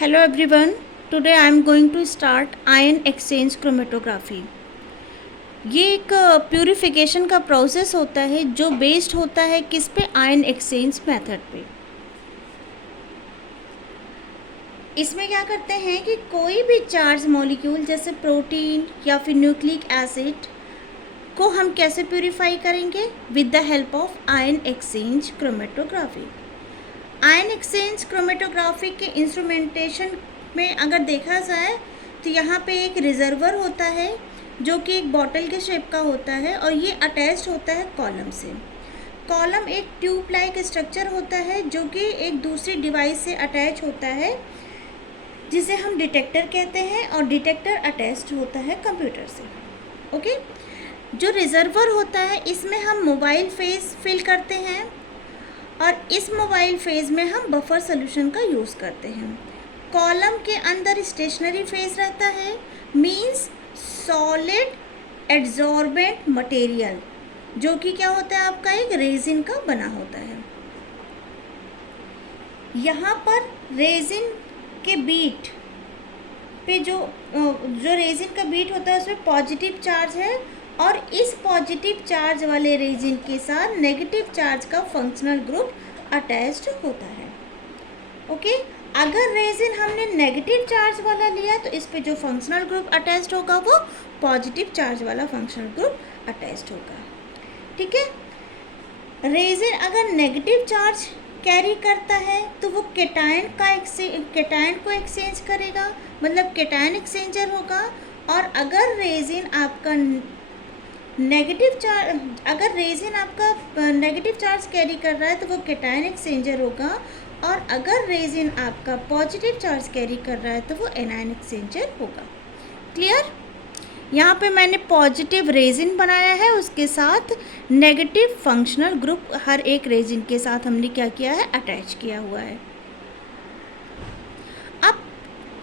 Hello everyone, today I am going to start ion exchange chromatography. ये एक purification का process होता है जो बेस्ड होता है किस पे, आयन एक्सचेंज मेथड पे। इसमें क्या करते हैं कि कोई भी चार्ज मॉलिक्यूल जैसे प्रोटीन या फिर न्यूक्लिक एसिड को हम कैसे प्यूरिफाई करेंगे, with the help of ion exchange chromatography. Ion exchange chromatography के इंस्ट्रूमेंटेशन में अगर देखा जाए तो यहाँ पे एक रिजर्वर होता है जो कि एक बॉटल के शेप का होता है और ये अटैच्ड होता है कॉलम से। कॉलम एक ट्यूब लाइक स्ट्रक्चर होता है जो कि एक दूसरी डिवाइस से अटैच होता है जिसे हम डिटेक्टर कहते हैं, और डिटेक्टर अटैच्ड होता है कंप्यूटर से। ओके, जो रिजर्वर होता है इसमें हम मोबाइल फेज फिल करते हैं और इस मोबाइल फेज में हम बफर सोल्यूशन का यूज़ करते हैं। कॉलम के अंदर स्टेशनरी फेज रहता है, मींस सॉलिड एड्सॉर्बेंट मटेरियल, जो कि क्या होता है आपका एक रेजिन का बना होता है। यहाँ पर रेजिन के बीट पे जो रेजिन का बीट होता है उसमें पॉजिटिव चार्ज है और इस पॉजिटिव चार्ज वाले रेजिन के साथ नेगेटिव चार्ज का फंक्शनल ग्रुप अटैच्ड होता है। ओके, अगर रेजिन हमने नेगेटिव चार्ज वाला लिया तो इस पे जो फंक्शनल ग्रुप अटैच्ड होगा वो पॉजिटिव चार्ज वाला फंक्शनल ग्रुप अटैच्ड होगा। ठीक है, रेजिन अगर नेगेटिव चार्ज कैरी करता है तो वो केटायन को एक्सचेंज करेगा, मतलब केटायन एक्सचेंजर होगा। और अगर रेजिन आपका नेगेटिव चार्ज कैरी कर रहा है तो वो केटायन एक्सचेंजर होगा, और अगर रेजिन आपका पॉजिटिव चार्ज कैरी कर रहा है तो वो एनायन एक्सचेंजर होगा। क्लियर? यहाँ पे मैंने पॉजिटिव रेजिन बनाया है, उसके साथ नेगेटिव फंक्शनल ग्रुप हर एक रेजिन के साथ हमने क्या किया है, अटैच किया हुआ है। अब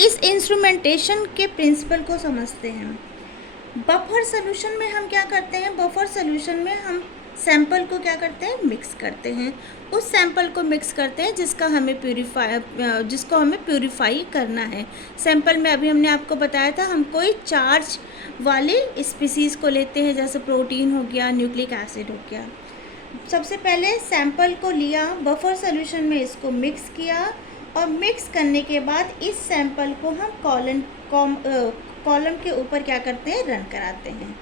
इस इंस्ट्रूमेंटेशन के प्रिंसिपल को समझते हैं। बफर सोल्यूशन में हम क्या करते हैं, बफर सोल्यूशन में हम सैंपल को क्या करते हैं, मिक्स करते हैं। उस सैंपल को मिक्स करते हैं जिसको हमें प्यूरिफाई करना है। सैंपल में अभी हमने आपको बताया था हम कोई चार्ज वाले स्पीसीज़ को लेते हैं, जैसे प्रोटीन हो गया, न्यूक्लिक एसिड हो गया। सबसे पहले सैंपल को लिया, बफर सोल्यूशन में इसको मिक्स किया और मिक्स करने के बाद इस सैंपल को हम कॉलम के ऊपर क्या करते हैं, रन कराते हैं।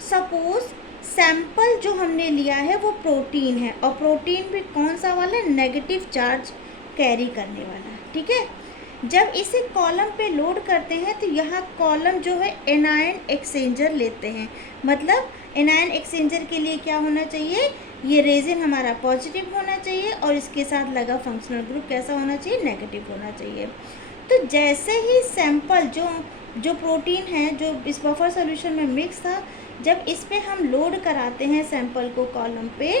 सपोज सैंपल जो हमने लिया है वो प्रोटीन है और प्रोटीन भी कौन सा वाला, नेगेटिव चार्ज कैरी करने वाला। ठीक है, जब इसे कॉलम पे लोड करते हैं तो यहाँ कॉलम जो है एनायन एक्सचेंजर लेते हैं। मतलब एनायन एक्सचेंजर के लिए क्या होना चाहिए, ये रेजिन हमारा पॉजिटिव होना चाहिए और इसके साथ लगा फंक्शनल ग्रुप कैसा होना चाहिए, नेगेटिव होना चाहिए। तो जैसे ही सैंपल जो प्रोटीन है जो इस बफर सोल्यूशन में मिक्स था, जब इस पे हम लोड कराते हैं सैंपल को कॉलम पे,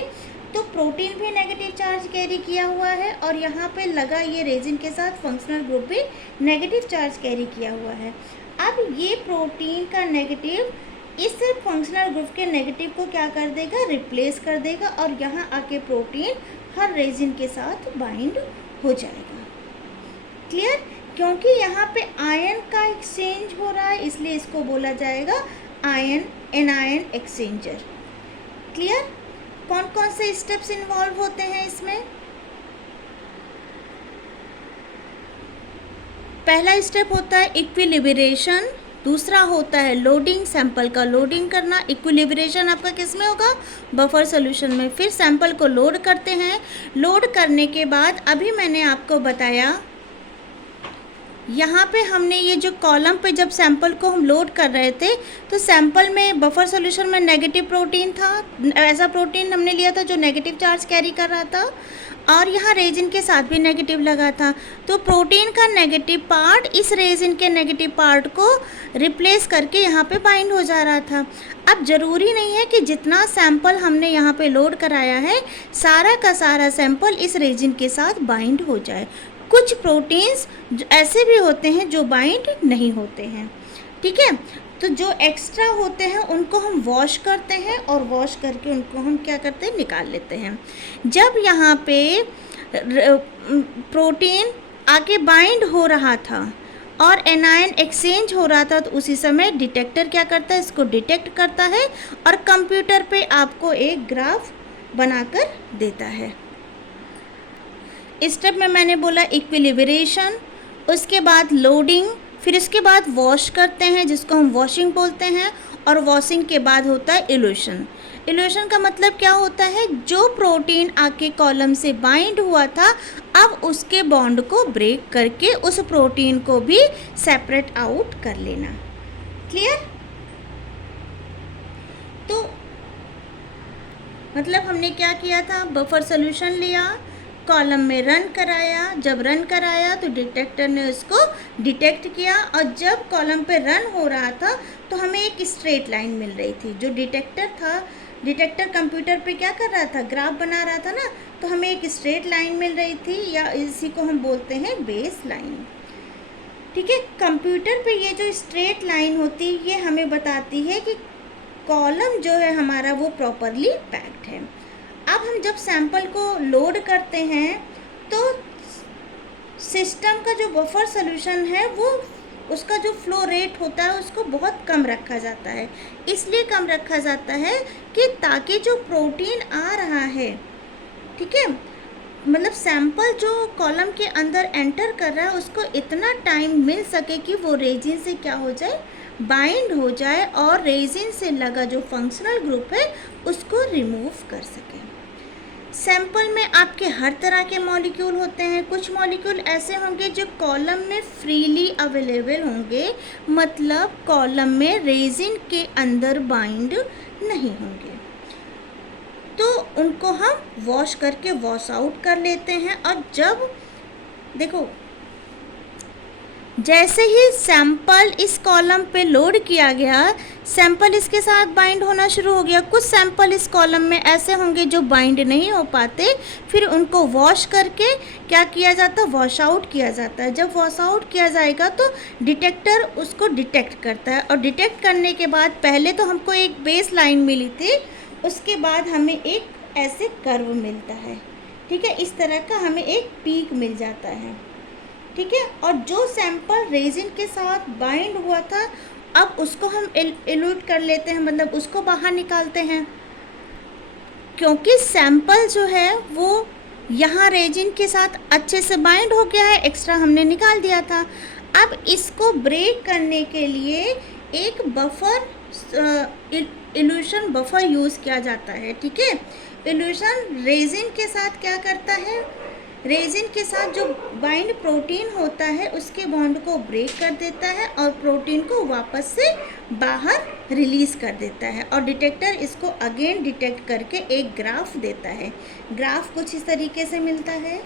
तो प्रोटीन भी नेगेटिव चार्ज कैरी किया हुआ है और यहाँ पे लगा ये रेजिन के साथ फंक्शनल ग्रुप भी नेगेटिव चार्ज कैरी किया हुआ है। अब ये प्रोटीन का नेगेटिव इस फंक्शनल ग्रुप के नेगेटिव को क्या कर देगा, रिप्लेस कर देगा और यहाँ आके प्रोटीन हर रेजिन के साथ बाइंड हो जाएगा। क्लियर? क्योंकि यहाँ पे आयन का एक्सचेंज हो रहा है इसलिए इसको बोला जाएगा एनायन एक्सचेंजर। क्लियर? कौन कौन से स्टेप्स इन्वॉल्व होते हैं इसमें? पहला स्टेप होता है इक्विलिब्रेशन, दूसरा होता है लोडिंग, सैंपल का लोडिंग करना। इक्विलिब्रेशन आपका किस में होगा, बफर सोल्यूशन में। फिर सैंपल को लोड करते हैं, लोड करने के बाद अभी मैंने आपको बताया यहाँ पे हमने ये जो कॉलम पे जब सैंपल को हम लोड कर रहे थे तो सैंपल में बफर सोल्यूशन में नेगेटिव प्रोटीन था, ऐसा प्रोटीन हमने लिया था जो नेगेटिव चार्ज कैरी कर रहा था और यहाँ रेजिन के साथ भी नेगेटिव लगा था। तो प्रोटीन का नेगेटिव पार्ट इस रेजिन के नेगेटिव पार्ट को रिप्लेस करके यहाँ पे बाइंड हो जा रहा था। अब ज़रूरी नहीं है कि जितना सैंपल हमने यहाँ पे लोड कराया है सारा का सारा सैंपल इस रेजिन के साथ बाइंड हो जाए। कुछ प्रोटीन्स ऐसे भी होते हैं जो बाइंड नहीं होते हैं। ठीक है, तो जो एक्स्ट्रा होते हैं उनको हम वॉश करते हैं और वॉश करके उनको हम क्या करते हैं, निकाल लेते हैं। जब यहाँ पे प्रोटीन आके बाइंड हो रहा था और एनायन एक्सचेंज हो रहा था, तो उसी समय डिटेक्टर क्या करता है, इसको डिटेक्ट करता है और कंप्यूटर पे आपको एक ग्राफ बनाकर देता है। इस स्टेप में मैंने बोला इक्विलिब्रेशन, उसके बाद लोडिंग, फिर इसके बाद वॉश करते हैं जिसको हम वॉशिंग बोलते हैं, और वॉशिंग के बाद होता है इल्यूशन। इल्यूशन का मतलब क्या होता है, जो प्रोटीन आके कॉलम से बाइंड हुआ था अब उसके बॉन्ड को ब्रेक करके उस प्रोटीन को भी सेपरेट आउट कर लेना। क्लियर? तो मतलब हमने क्या किया था, बफर सोल्यूशन लिया, कॉलम में रन कराया, जब रन कराया तो डिटेक्टर ने उसको डिटेक्ट किया, और जब कॉलम पे रन हो रहा था तो हमें एक स्ट्रेट लाइन मिल रही थी। जो डिटेक्टर था, डिटेक्टर कंप्यूटर पे क्या कर रहा था, ग्राफ बना रहा था ना, तो हमें एक स्ट्रेट लाइन मिल रही थी, या इसी को हम बोलते हैं बेस लाइन। ठीक है, कंप्यूटर पे ये जो स्ट्रेट लाइन होती है ये हमें बताती है कि कॉलम जो है हमारा वो प्रॉपरली पैक्ड है। अब हम जब सैंपल को लोड करते हैं तो सिस्टम का जो बफर सोल्यूशन है वो उसका जो फ्लो रेट होता है उसको बहुत कम रखा जाता है। इसलिए कम रखा जाता है कि ताकि जो प्रोटीन आ रहा है, ठीक है, मतलब सैंपल जो कॉलम के अंदर एंटर कर रहा है उसको इतना टाइम मिल सके कि वो रेजिन से क्या हो जाए, बाइंड हो जाए, और रेजिन से लगा जो फंक्शनल ग्रुप है उसको रिमूव कर सके। सैंपल में आपके हर तरह के मॉलिक्यूल होते हैं। कुछ मॉलिक्यूल ऐसे होंगे जो कॉलम में फ्रीली अवेलेबल होंगे, मतलब कॉलम में रेजिन के अंदर बाइंड नहीं होंगे, तो उनको हम वॉश करके वॉश आउट कर लेते हैं। और जब देखो जैसे ही सैंपल इस कॉलम पे लोड किया गया, सैंपल इसके साथ बाइंड होना शुरू हो गया। कुछ सैंपल इस कॉलम में ऐसे होंगे जो बाइंड नहीं हो पाते, फिर उनको वॉश करके क्या किया जाता है, वॉश आउट किया जाता है। जब वॉश आउट किया जाएगा तो डिटेक्टर उसको डिटेक्ट करता है, और डिटेक्ट करने के बाद पहले तो हमको एक बेस लाइन मिली थी, उसके बाद हमें एक ऐसे कर्व मिलता है, ठीक है, इस तरह का हमें एक पीक मिल जाता है, ठीक है। और जो सैंपल रेजिन के साथ बाइंड हुआ था अब उसको हम इल्यूट कर लेते हैं, मतलब उसको बाहर निकालते हैं, क्योंकि सैंपल जो है वो यहाँ रेजिन के साथ अच्छे से बाइंड हो गया है, एक्स्ट्रा हमने निकाल दिया था। अब इसको ब्रेक करने के लिए एक बफर इल्यूशन बफर यूज़ किया जाता है, ठीक है। इल्यूशन रेजिन के साथ क्या करता है, रेजिन के साथ जो बाइंड प्रोटीन होता है उसके बॉन्ड को ब्रेक कर देता है और प्रोटीन को वापस से बाहर रिलीज़ कर देता है, और डिटेक्टर इसको अगेन डिटेक्ट करके एक ग्राफ देता है। ग्राफ कुछ इस तरीके से मिलता है।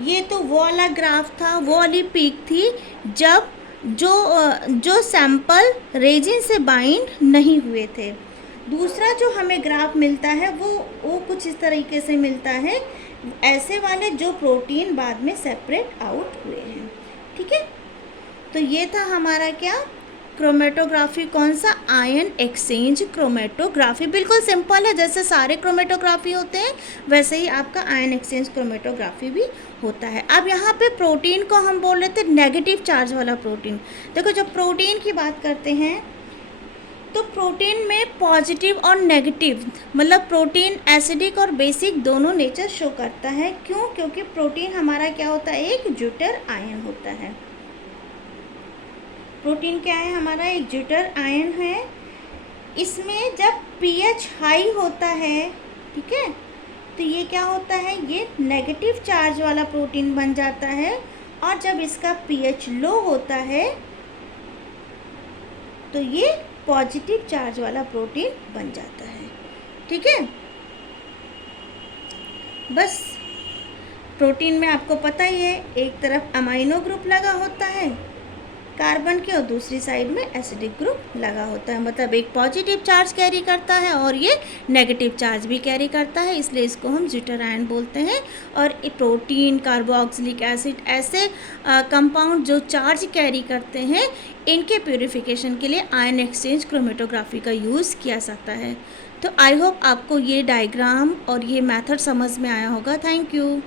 ये तो वो वाला ग्राफ था, वो वाली पीक थी जब जो सैंपल रेजिन से बाइंड नहीं हुए थे। दूसरा जो हमें ग्राफ मिलता है वो कुछ इस तरीके से मिलता है, ऐसे वाले जो प्रोटीन बाद में सेपरेट आउट हुए हैं, ठीक है। तो ये था हमारा क्या, क्रोमेटोग्राफी। कौन सा, आयन एक्सचेंज क्रोमेटोग्राफी। बिल्कुल सिंपल है, जैसे सारे क्रोमेटोग्राफी होते हैं वैसे ही आपका आयन एक्सचेंज क्रोमेटोग्राफी भी होता है। अब यहाँ पे प्रोटीन को हम बोल रहे थे नेगेटिव चार्ज वाला प्रोटीन। देखो जब प्रोटीन की बात करते हैं तो प्रोटीन में पॉजिटिव और नेगेटिव, मतलब प्रोटीन एसिडिक और बेसिक दोनों नेचर शो करता है। क्यों? क्योंकि प्रोटीन हमारा क्या होता है, एक ज्यूटर आयन होता है। प्रोटीन क्या है हमारा, एक ज्यूटर आयन है। इसमें जब पीएच हाई होता है, ठीक है, तो ये क्या होता है, ये नेगेटिव चार्ज वाला प्रोटीन बन जाता है, और जब इसका पीएच लो होता है तो ये पॉजिटिव चार्ज वाला प्रोटीन बन जाता है, ठीक है। बस प्रोटीन में आपको पता ही है, एक तरफ अमाइनो ग्रुप लगा होता है कार्बन के और दूसरी साइड में एसिडिक ग्रुप लगा होता है, मतलब एक पॉजिटिव चार्ज कैरी करता है और ये नेगेटिव चार्ज भी कैरी करता है, इसलिए इसको हम ज्यूटर आयन बोलते हैं। और प्रोटीन, कार्बोक्सिलिक एसिड ऐसे कंपाउंड जो चार्ज कैरी करते हैं, इनके प्यूरिफिकेशन के लिए आयन एक्सचेंज क्रोमेटोग्राफी का यूज़ किया जाता है। तो आई होप आपको ये डायग्राम और ये मेथड समझ में आया होगा। Thank you.